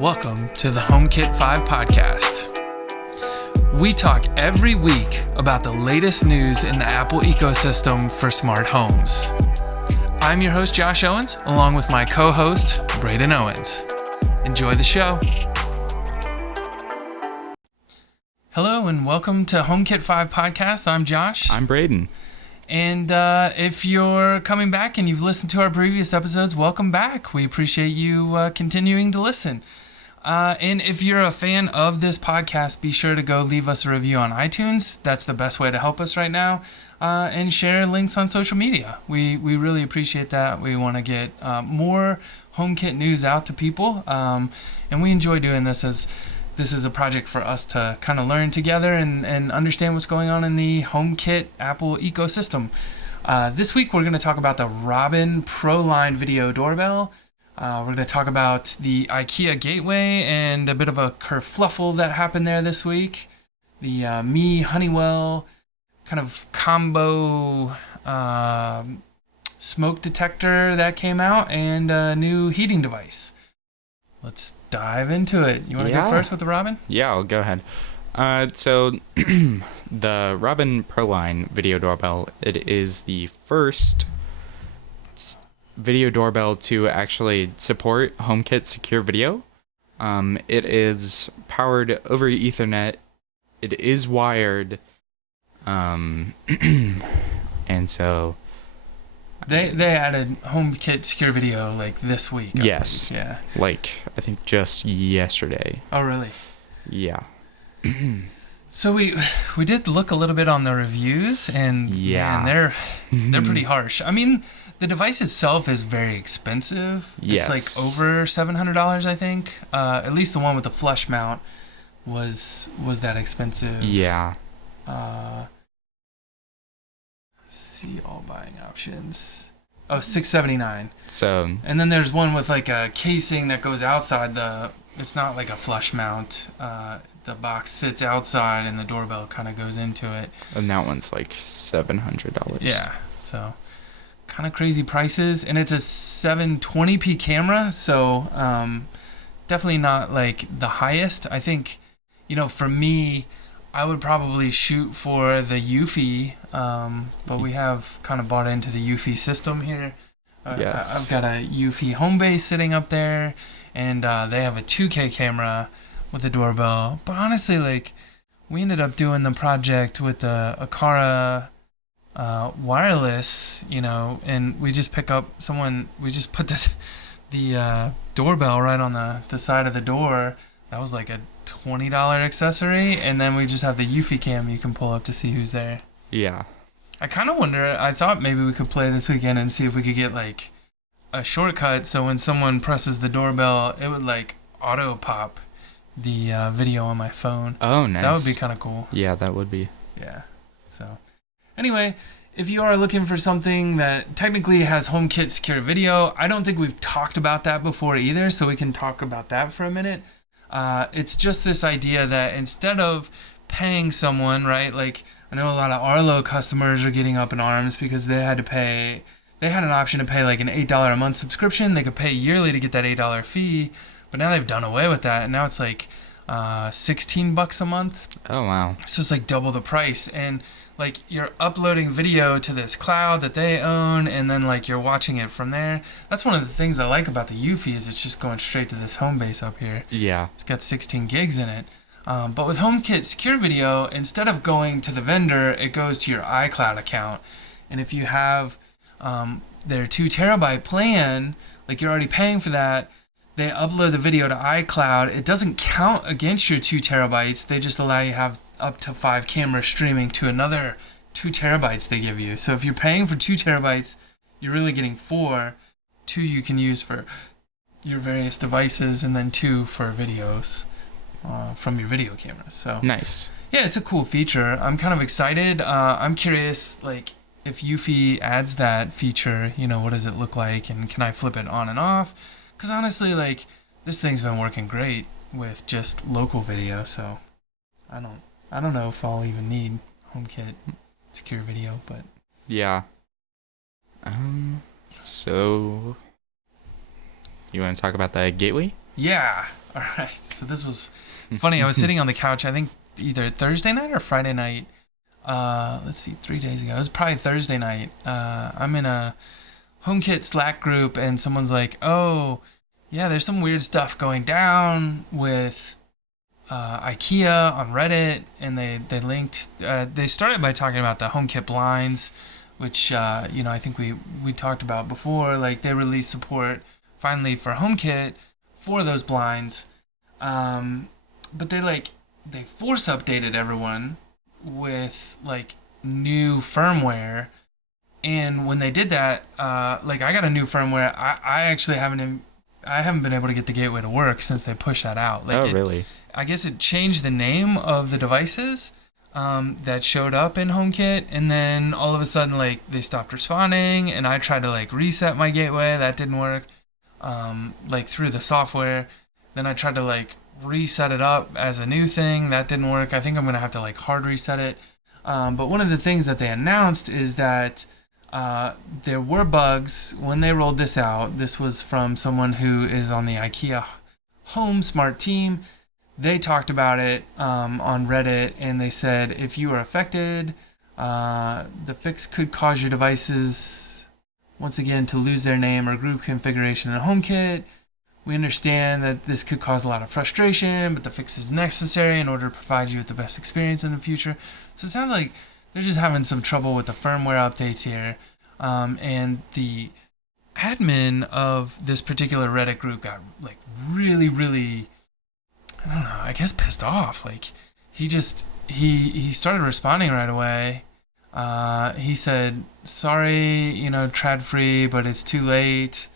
Welcome to the HomeKit 5 podcast. We talk every week about the latest news in the Apple ecosystem for smart homes. I'm your host, Josh Owens, along with my co-host, Brayden Owens. Enjoy the show. Hello and welcome to HomeKit 5 podcast. I'm Josh. I'm Brayden. And if you're coming back and you've listened to our previous episodes, welcome back. We appreciate you continuing to listen. And if you're a fan of this podcast, be sure to go leave us a review on iTunes. That's the best way to help us right now. And share links on social media. We really appreciate that. We want to get more HomeKit news out to people. And we enjoy doing this as this is a project for us to kind of learn together and understand what's going on in the HomeKit Apple ecosystem. This week, we're going to talk about the Robin Pro Line video doorbell. We're going to talk about the IKEA gateway and a bit of a kerfuffle that happened there this week. The Me Honeywell kind of combo smoke detector that came out and a new heating device. Let's dive into it. You want to go first with the Robin? Yeah, I'll go ahead. So the Robin Pro Line video doorbell, it is the first video doorbell to actually support HomeKit secure video. It is powered over Ethernet. It is wired. And so they added HomeKit secure video like this week. Yes. Yeah. Like I think just yesterday. Oh really? Yeah. So we did look a little bit on the reviews and man, they're pretty harsh. I mean, the device itself is very expensive. Yes. It's like over $700, I think. At least the one with the flush mount was that expensive. Yeah. Let's see all buying options. Oh, $679. So. And then there's one with like a casing that goes outside the. It's not like a flush mount. The box sits outside and the doorbell kind of goes into it. And that one's like $700. Yeah. So. Kind of crazy prices, and it's a 720p camera, so definitely not like the highest. I think, for me, I would probably shoot for the Eufy, but we have kind of bought into the Eufy system here. Yes. I've got a Eufy home base sitting up there, and they have a 2K camera with a doorbell. But honestly, like, we ended up doing the project with the Akara wireless, and we just put the doorbell right on the side of the door. That was like a $20 accessory, and then we just have the Eufy cam you can pull up to see who's there. Yeah. I kind of wonder, I thought maybe we could play this weekend and see if we could get like a shortcut so when someone presses the doorbell, it would like auto pop the video on my phone. Oh, nice. That would be kind of cool. Yeah, that would be. Yeah. So anyway, if you are looking for something that technically has HomeKit secure video, I don't think we've talked about that before either, so we can talk about that for a minute. It's just this idea that instead of paying someone, right, like I know a lot of Arlo customers are getting up in arms because they had an option to pay like an $8 a month subscription. They could pay yearly to get that $8 fee, but now they've done away with that, and now it's like $16 a month. Oh, wow. So it's like double the price, and like you're uploading video to this cloud that they own, and then like you're watching it from there. That's one of the things I like about the Eufy is it's just going straight to this home base up here. Yeah. It's got 16 gigs in it. But with HomeKit Secure Video, instead of going to the vendor, it goes to your iCloud account. And if you have their 2 terabyte plan, like you're already paying for that, they upload the video to iCloud. It doesn't count against your 2 terabytes. They just allow you to have up to 5 cameras streaming to another 2 terabytes they give you. So if you're paying for 2 terabytes, you're really getting 4. 2 you can use for your various devices, and then 2 for videos from your video cameras. So nice. Yeah, it's a cool feature. I'm kind of excited. I'm curious, like, if Eufy adds that feature, what does it look like, and can I flip it on and off? Because honestly, like, this thing's been working great with just local video, so I don't know if I'll even need HomeKit secure video, but yeah. So You want to talk about the gateway? Yeah. All right. So this was funny. I was sitting on the couch, I think either Thursday night or Friday night. Let's see, 3 days ago. It was probably Thursday night. I'm in a HomeKit Slack group, and someone's like, "Oh, yeah, there's some weird stuff going down with IKEA on Reddit," and they linked. They started by talking about the HomeKit blinds, which I think we talked about before. Like they released support finally for HomeKit for those blinds, but they force updated everyone with like new firmware. And when they did that, I got a new firmware. I actually haven't been able to get the gateway to work since they pushed that out. Really? I guess it changed the name of the devices that showed up in HomeKit, and then all of a sudden, they stopped responding, and I tried to reset my gateway. That didn't work. Through the software. Then I tried to reset it up as a new thing. That didn't work. I think I'm gonna have to hard reset it. But one of the things that they announced is that there were bugs when they rolled this out. This was from someone who is on the IKEA Home Smart team. They talked about it on Reddit, and they said if you are affected, the fix could cause your devices, once again, to lose their name or group configuration in HomeKit. We understand that this could cause a lot of frustration, but the fix is necessary in order to provide you with the best experience in the future. So it sounds like they're just having some trouble with the firmware updates here. And the admin of this particular Reddit group got really, really, I don't know, I guess pissed off. He started responding right away. He said, "Sorry, trad free, but it's too late.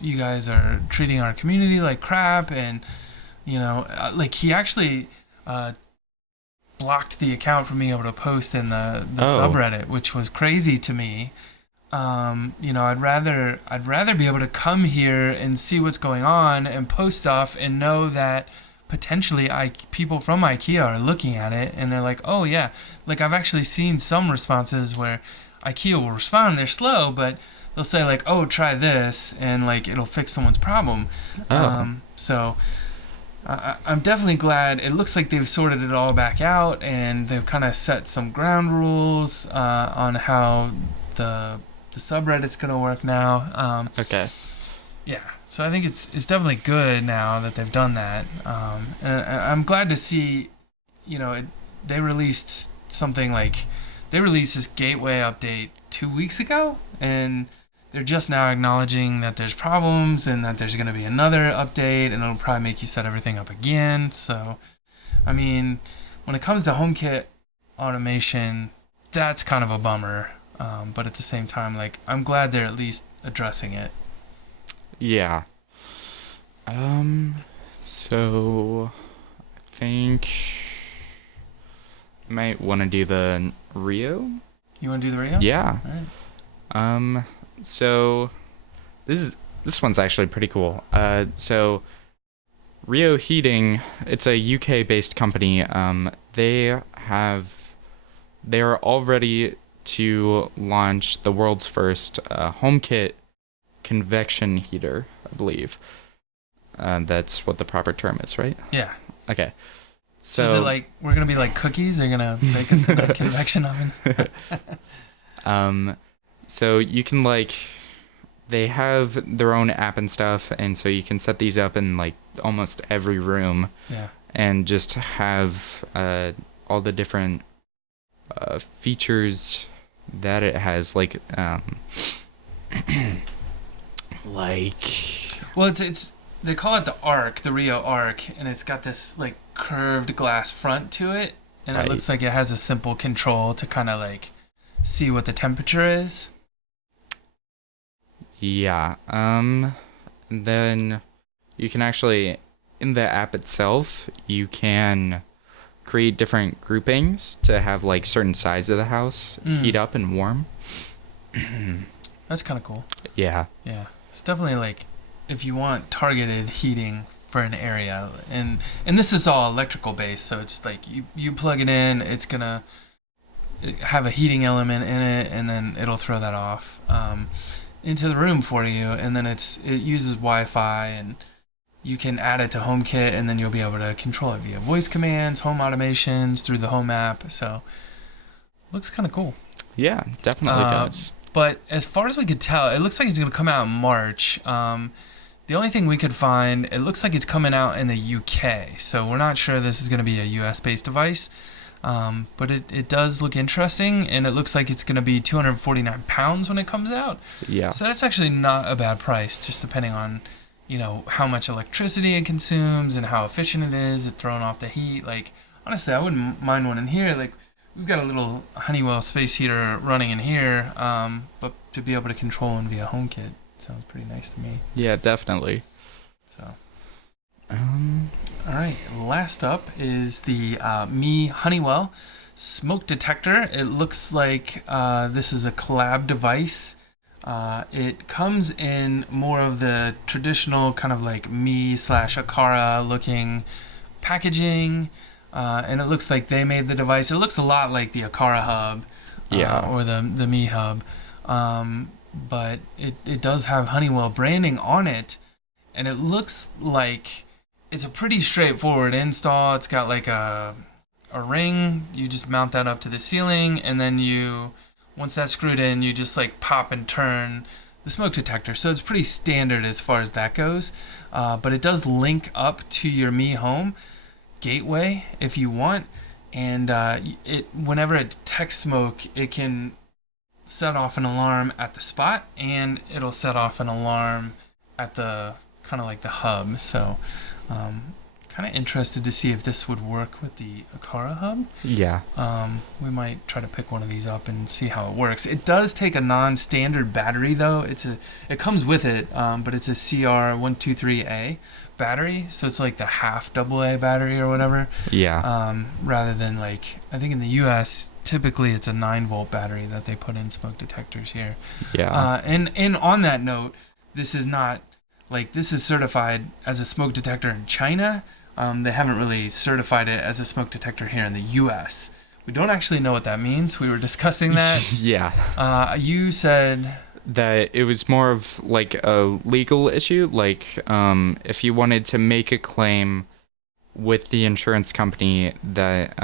You guys are treating our community like crap," and he actually blocked the account from being able to post in the subreddit, which was crazy to me. I'd rather be able to come here and see what's going on and post stuff and know that potentially people from IKEA are looking at it and they're like, "Oh yeah," I've actually seen some responses where IKEA will respond. They're slow, but they'll say "Oh, try this," and it'll fix someone's problem. So I'm definitely glad. It looks like they've sorted it all back out, and they've kind of set some ground rules on how the subreddit's gonna work now. Okay. Yeah, so I think it's definitely good now that they've done that, and I'm glad to see, they released something they released this gateway update 2 weeks ago, and they're just now acknowledging that there's problems and that there's going to be another update, and it'll probably make you set everything up again. So, I mean, when it comes to HomeKit automation, that's kind of a bummer, but at the same time, I'm glad they're at least addressing it. Yeah. So I think I might want to do the Rio. You want to do the Rio? Yeah. All right. So this one's actually pretty cool. So Rio Heating, it's a UK based company. They are all ready to launch the world's first HomeKit convection heater, I believe. That's what the proper term is, right? Yeah. Okay. So is it we're gonna be like cookies? They're gonna make us in a convection oven? So you can they have their own app and stuff, and so you can set these up in almost every room. Yeah. And just have all the different features that it has, well, it's they call it the Arc, the Rio Arc, and it's got this curved glass front to it, and right. It looks like it has a simple control to kind of see what the temperature is. Yeah. Then you can actually, in the app itself, you can create different groupings to have certain sides of the house heat up and warm. That's kind of cool. Yeah. Yeah. It's definitely if you want targeted heating for an area, and this is all electrical based, so it's you plug it in, it's gonna have a heating element in it, and then it'll throw that off into the room for you, and then it uses Wi-Fi, and you can add it to HomeKit, and then you'll be able to control it via voice commands, home automations, through the Home app. So, looks kind of cool. Yeah, definitely does. But as far as we could tell, it looks like it's going to come out in March. The only thing we could find, it looks like it's coming out in the UK. So we're not sure this is going to be a US-based device. But it does look interesting, and it looks like it's going to be £249 when it comes out. Yeah. So that's actually not a bad price, just depending on, how much electricity it consumes and how efficient it is at throwing off the heat. Like, honestly, I wouldn't mind one in here. Like, we've got a little Honeywell space heater running in here, but to be able to control one via HomeKit sounds pretty nice to me. Yeah, definitely. So, all right. Last up is the Me Honeywell smoke detector. It looks like this is a collab device. It comes in more of the traditional kind of like Me/Aqara looking packaging. And it looks like they made the device. It looks a lot like the Aqara hub, or the Me hub, but it does have Honeywell branding on it, and it looks like it's a pretty straightforward install. It's got like a ring. You just mount that up to the ceiling, and then once that's screwed in, you just like pop and turn the smoke detector. So it's pretty standard as far as that goes, but it does link up to your Me Home gateway if you want, and whenever it detects smoke, it can set off an alarm at the spot, and it'll set off an alarm at the kind of like the hub. So kind of interested to see if this would work with the Aqara hub. Yeah. We might try to pick one of these up and see how it works. It does take a non-standard battery though. It comes with it, but it's a CR123A battery, so it's like the half AA battery or whatever. Yeah. Rather than like, I think in the US typically it's a 9-volt battery that they put in smoke detectors here. Yeah. And on that note, this is certified as a smoke detector in China. They haven't really certified it as a smoke detector here in the US. We don't actually know what that means. We were discussing that. Yeah. You said that it was more of like a legal issue. Like, if you wanted to make a claim with the insurance company that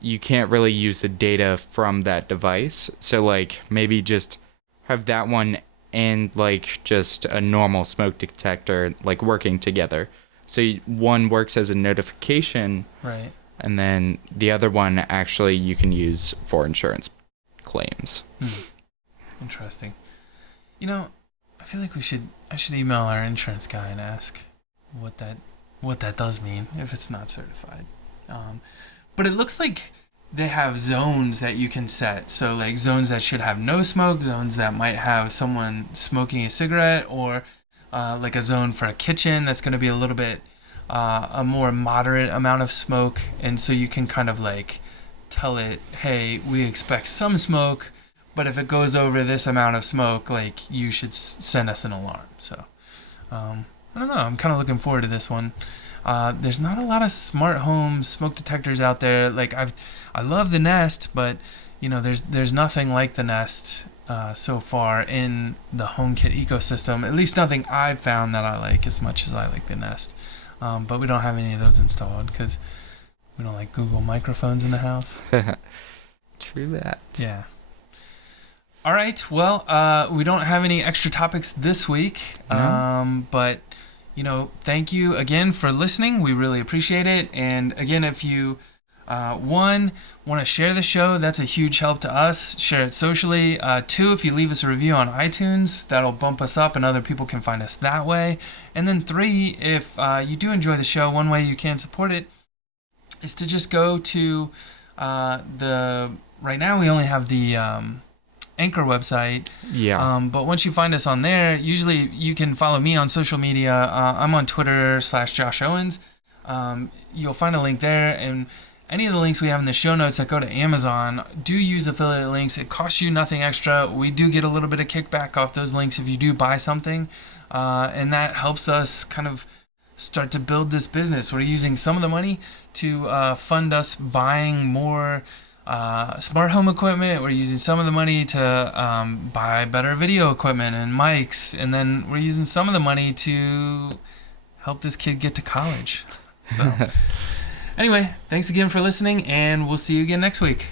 you can't really use the data from that device. So like maybe just have that one and like just a normal smoke detector like working together. So one works as a notification, right, and then the other one actually you can use for insurance claims. Interesting. I feel like I should email our insurance guy and ask what that does mean if it's not certified. But it looks like they have zones that you can set. So like zones that should have no smoke, zones that might have someone smoking a cigarette, or like a zone for a kitchen that's going to be a little bit a more moderate amount of smoke. And so you can kind of like tell it, hey, we expect some smoke, but if it goes over this amount of smoke, like you should send us an alarm. So I don't know. I'm kind of looking forward to this one. There's not a lot of smart home smoke detectors out there. Like I love the Nest, but there's nothing like the Nest so far in the HomeKit ecosystem. At least nothing I've found that I like as much as I like the Nest. But we don't have any of those installed because we don't like Google microphones in the house. True that. Yeah. All right. Well, we don't have any extra topics this week. No. But thank you again for listening. We really appreciate it. And again, if you want to share the show, that's a huge help to us. Share it socially. 2, if you leave us a review on iTunes, that'll bump us up and other people can find us that way. And then 3, if you do enjoy the show, one way you can support it is to just go to right now we only have the Anchor website. Yeah. But once you find us on there, usually you can follow me on social media. I'm on Twitter /Josh Owens. You'll find a link there, and any of the links we have in the show notes that go to Amazon, do use affiliate links. It costs you nothing extra. We do get a little bit of kickback off those links if you do buy something, and that helps us kind of start to build this business. We're using some of the money to fund us buying more smart home equipment. We're using some of the money to buy better video equipment and mics, and then we're using some of the money to help this kid get to college. So, anyway, thanks again for listening, and we'll see you again next week.